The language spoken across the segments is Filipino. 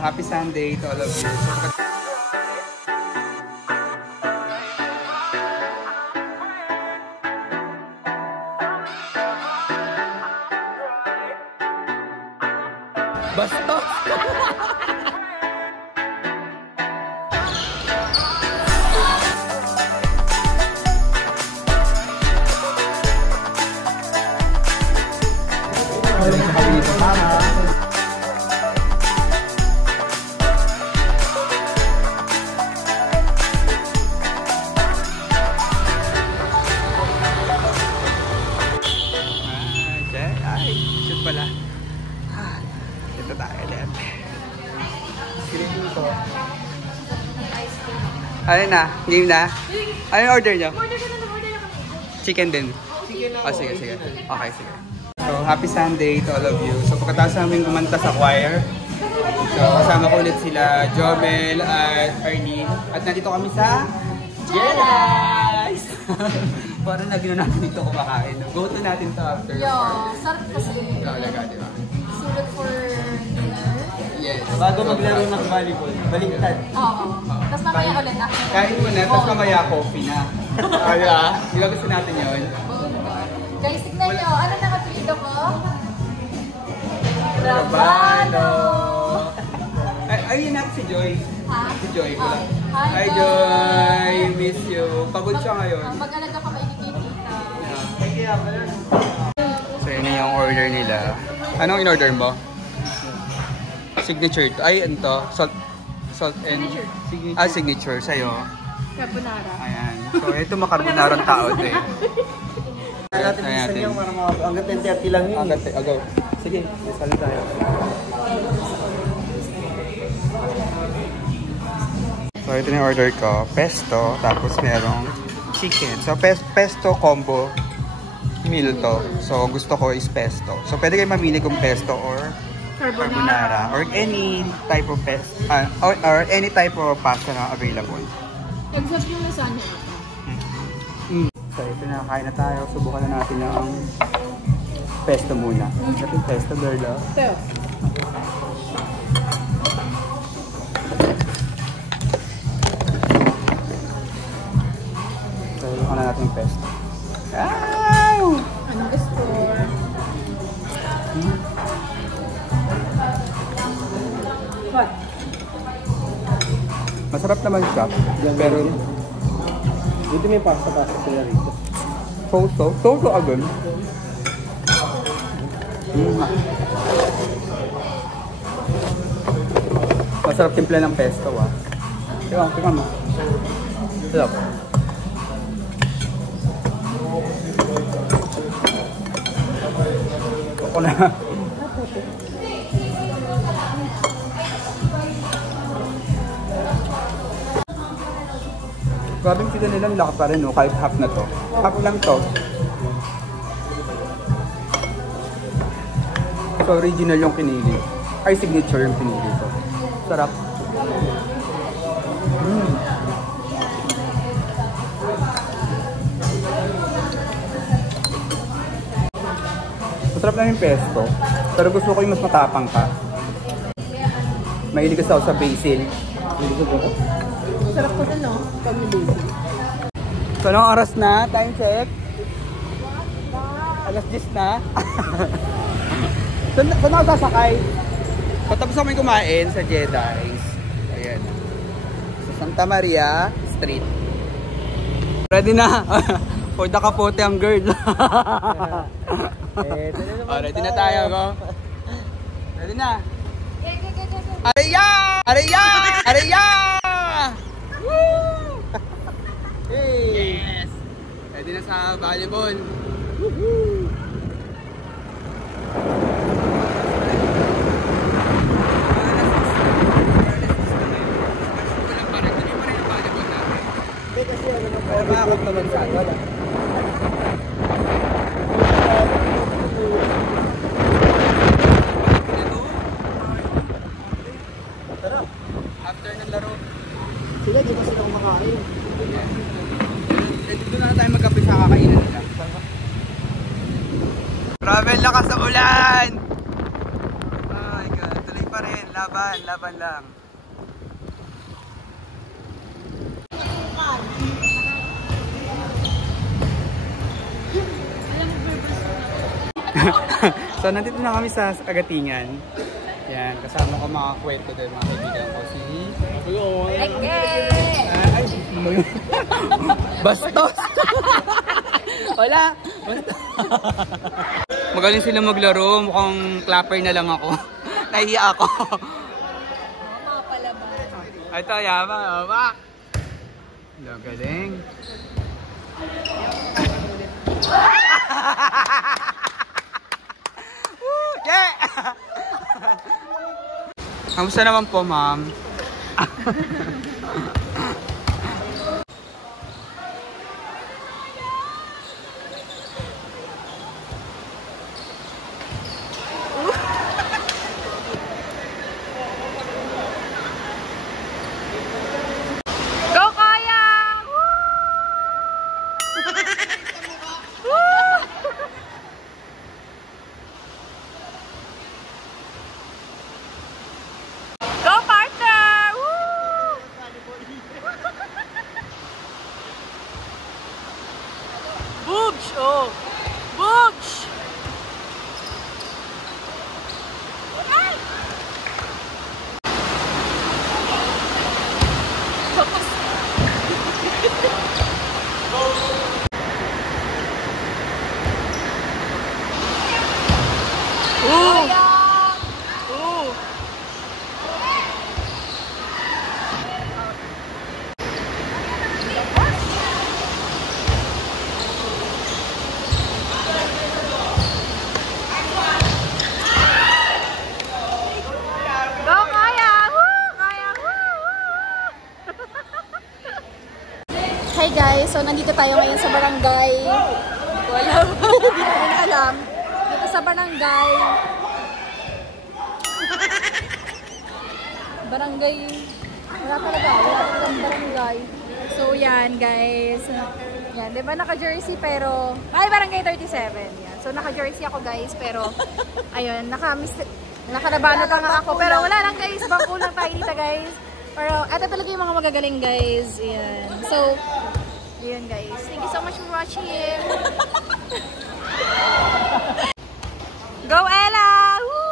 happy Sunday to all of you. Basta! Ay, shoot pala. Ito tayo ulit. Ito. Ano na? Game na? Ano yung order nyo? Chicken din. Oh, sige, sige. Okay, sige. So, happy Sunday to all of you. So, pagkatapos namin kumanta sa choir, so, kasama ko ulit sila Jomel at Arlene. At nandito kami sa Jedi's! Parang nagino natin dito kumakain. Go to natin to after. Yo, sarap kasi. Talaga, di ba? Sulit for dinner. Yes. Bago maglaro ng volleyball, baliktad. Oo. Tapos mamaya ulit na. Kain muna, tapos mamaya coffee na. Kaya, di ba gusto natin yun? Guys, tignan nyo. Ano na kapilido ko? Rabano! Ayun na si Joy. Ha? Si Joy. Hi, Joy! Miss you. Pagod siya ngayon. Mag-alaga ka kay Tita. So yun na yung order nila. Anong in-order mo? Signature. Ay, ano to? Salt and... Signature. Signature. Sa'yo. Carbonara. Ayan. So ito makarbonarang tao eh. Natin isa niyo para hanggang 10:30 lang yun. Agaw. Sige, isali tayo. So ito na yung order ko. Pesto, tapos merong chicken. So pesto combo meal to. So gusto ko is pesto. So pwede kayo mamili kung pesto or carbonara or any type of pesto or any type of pasta na available. Except yung lasagna. So ito na, kain na tayo. Subukan na natin yung pesto muna. Ito yung pesto, girl. Ito. So subukan na natin yung pesto. Wow! Ano gusto? What? Masarap naman siya. Pero dito may pasta sila rito. so agad. Masarap timpla ng pesto tingnan mo. Sarap. Ako na. Grabe yung chicken nila, laki pa rin, no? Kahit half na to. Half lang to. So, original yung pinili. Ay, signature yung pinili ko. Sarap. Masarap lang yung pesto. Pero gusto ko yung mas matapang ka. Mahilig kasi ako sa basil. Sarap ko na, no? Pag nilili. So, anong oras na? Time check? Alas 10 na? Saan ako sasakay? Patapos ako may kumain sa Jedi's. Ayan. Sa Santa Maria Street. Ready na? For the kapote ang girl. Ready na tayo, go. Ready na? Areya! Areya! Areya! Woo! Hey! Yes! Ready na sa volleyball. Woohoo! Makakot naman sa agad. After ng laro. Sila, di ba sila kumakain? Dito na tayo magkape sa kakainan nila. Grabe, lakas sa ulan! Oh my God, tuloy pa rin. laban, laban lang. So, nandito na kami sa Agatingan. Yan, kasama ko mga kwento din, mga kaibigan ko. Si... Ay, mo yun. Bastos! Wala! Magaling sila maglaro, mukhang clapper na lang ako. Nahihiya ako. Mga palaban. Ito, yama, yama. Galing. Yeah! Kamusta naman po, ma'am? Go, Kaya! Go, partner! Woo! Boobs! Oh! Boobs! Ooh! Ooh! Go, Kaya! Woo! Kaya! Woo! Hey guys, so nandito tayo ngayon sa barangay. Hindi ko alam. Hindi ko rin alam. Dito sa barangay. Barangay. Wala talagang barangay. So yan guys. Yan, di ba naka-jersey pero... Ay, barangay 37. Yan. So naka-jersey ako guys pero... Ayun, nakarabano pa nga ako. Pero wala lang guys. Bangko lang tayo dito guys. Pero eto talaga yung mga magagaling guys. Yan. So, ayun guys. Thank you so much for watching. Go Ella! Woo!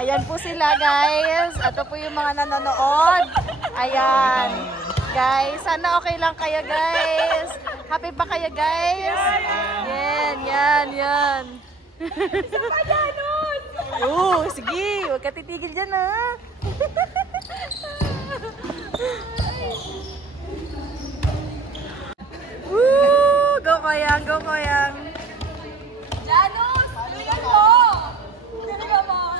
Ayan po sila guys. Ito po yung mga nanonood. Ayan. Guys, sana okay lang kayo guys. Happy pa kayo guys? Yan. Isa pa Janus! Sige. Huwag ka titigil dyan ha. Go Koyang, go Koyang. Janus! Galingan mo! Galingan mo!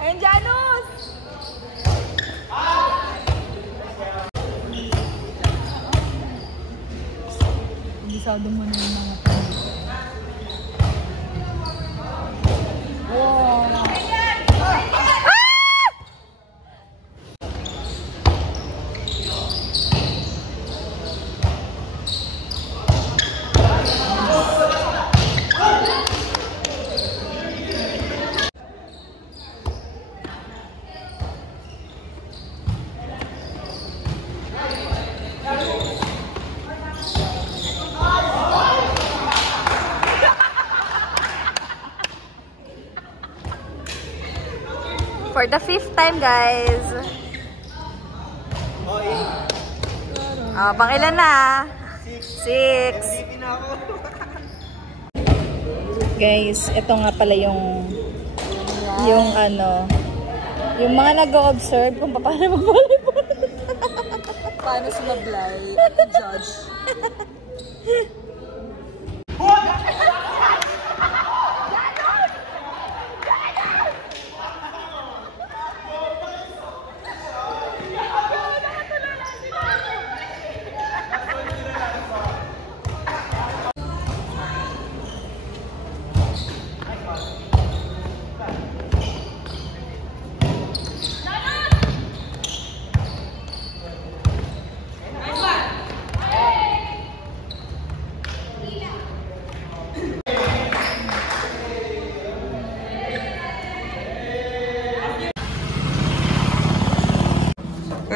Ayun, Janus! Bisado mo na yung mga for the 5th time, guys. Pang ilan na? 6. Guys, ito nga pala yung yung mga nag-o-observe kung paano mag-volleyball. Paano sumablay at judge.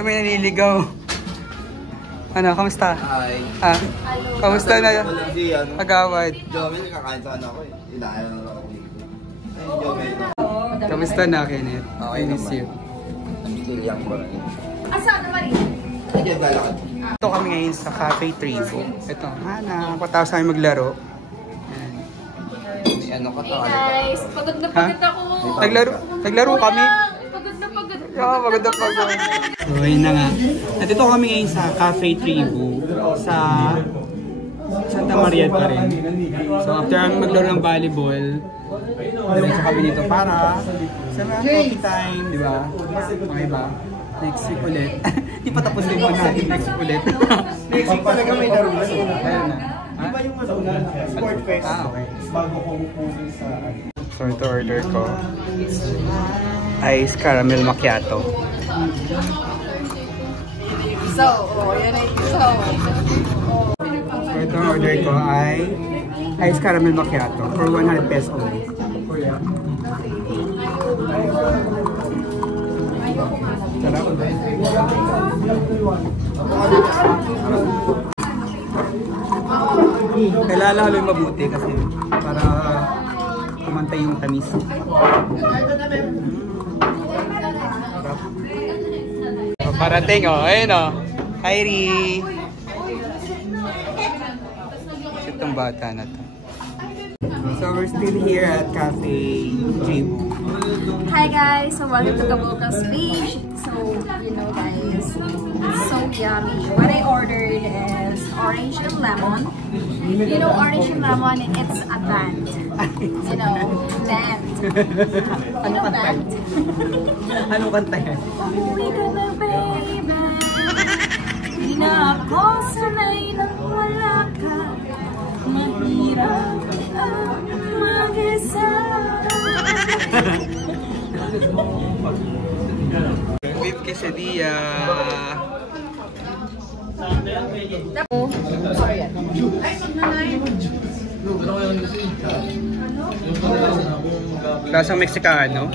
May naliligaw. Ano, kamusta? Hi. Kamusta na? Agawad. Jomel, kakain sana ako eh. Inaaya na ako dito. Ay, Jomel. Kamusta na, Kenneth? I miss you. Nagkiliyang ba? Asa naman rin? Ay, lalakad. Ito kami ngayon sa Cafe Tribo. Ito, nakapatapos kami maglaro. Ano ka to? Guys, pagod na pagod ako. Naglaro kami. Pagod na pagod. Pagod na pagod. So, ayun na nga. Nandito kami ngayon sa Cafe Tribo sa Santa Maria pa rin. So, after kami maglaro ng volleyball, diretso kami dito para sa mga coffee time, di ba? Okay ba? Next week ulit. Di pa tapos din po natin next week ulit. Next week talaga may laro na. Ayun na. Di ba yung sport fest? Okay. Bago ko pupunta sa... So, ito order ko. Ice caramel macchiato. So, yan ay so. So, ito order ko ay ice caramel macchiato for 100 pesos only. Sarap. Kailangan halo yung mabuti kasi para kumantay yung tamis. Parating ayun Hi Ri! Itong bata na to. So we're still here at Cafe Tribo. Hi guys, so welcome to Cabocas Beach. So, you know guys, it's so yummy. What I ordered is orange and lemon. You know orange and lemon, it's a band. You know, band. Ano kanta? Ano kanta yan? Umuwi ka na baby. Di na ako sanay nang wala ka. Mahirap ang mag-isa. Beef quesadilla. Sorry. Lasang Meksikano.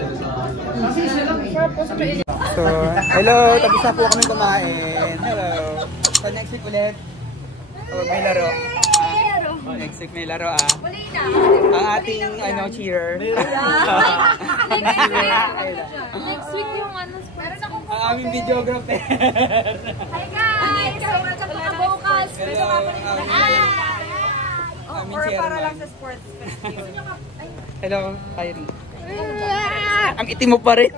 So, hello! Tapos na po kami kumain. Hello! So, next week ulit. Oh, may laro. Next week may laro Ang ating cheerer. Next week yung meron akong Ang aming videographer. Hi guys! So, welcome to Kabukas! Hello! Aming chairman. lang sa sports festival. Hello, Kyrie. Ang itim mo pa rin.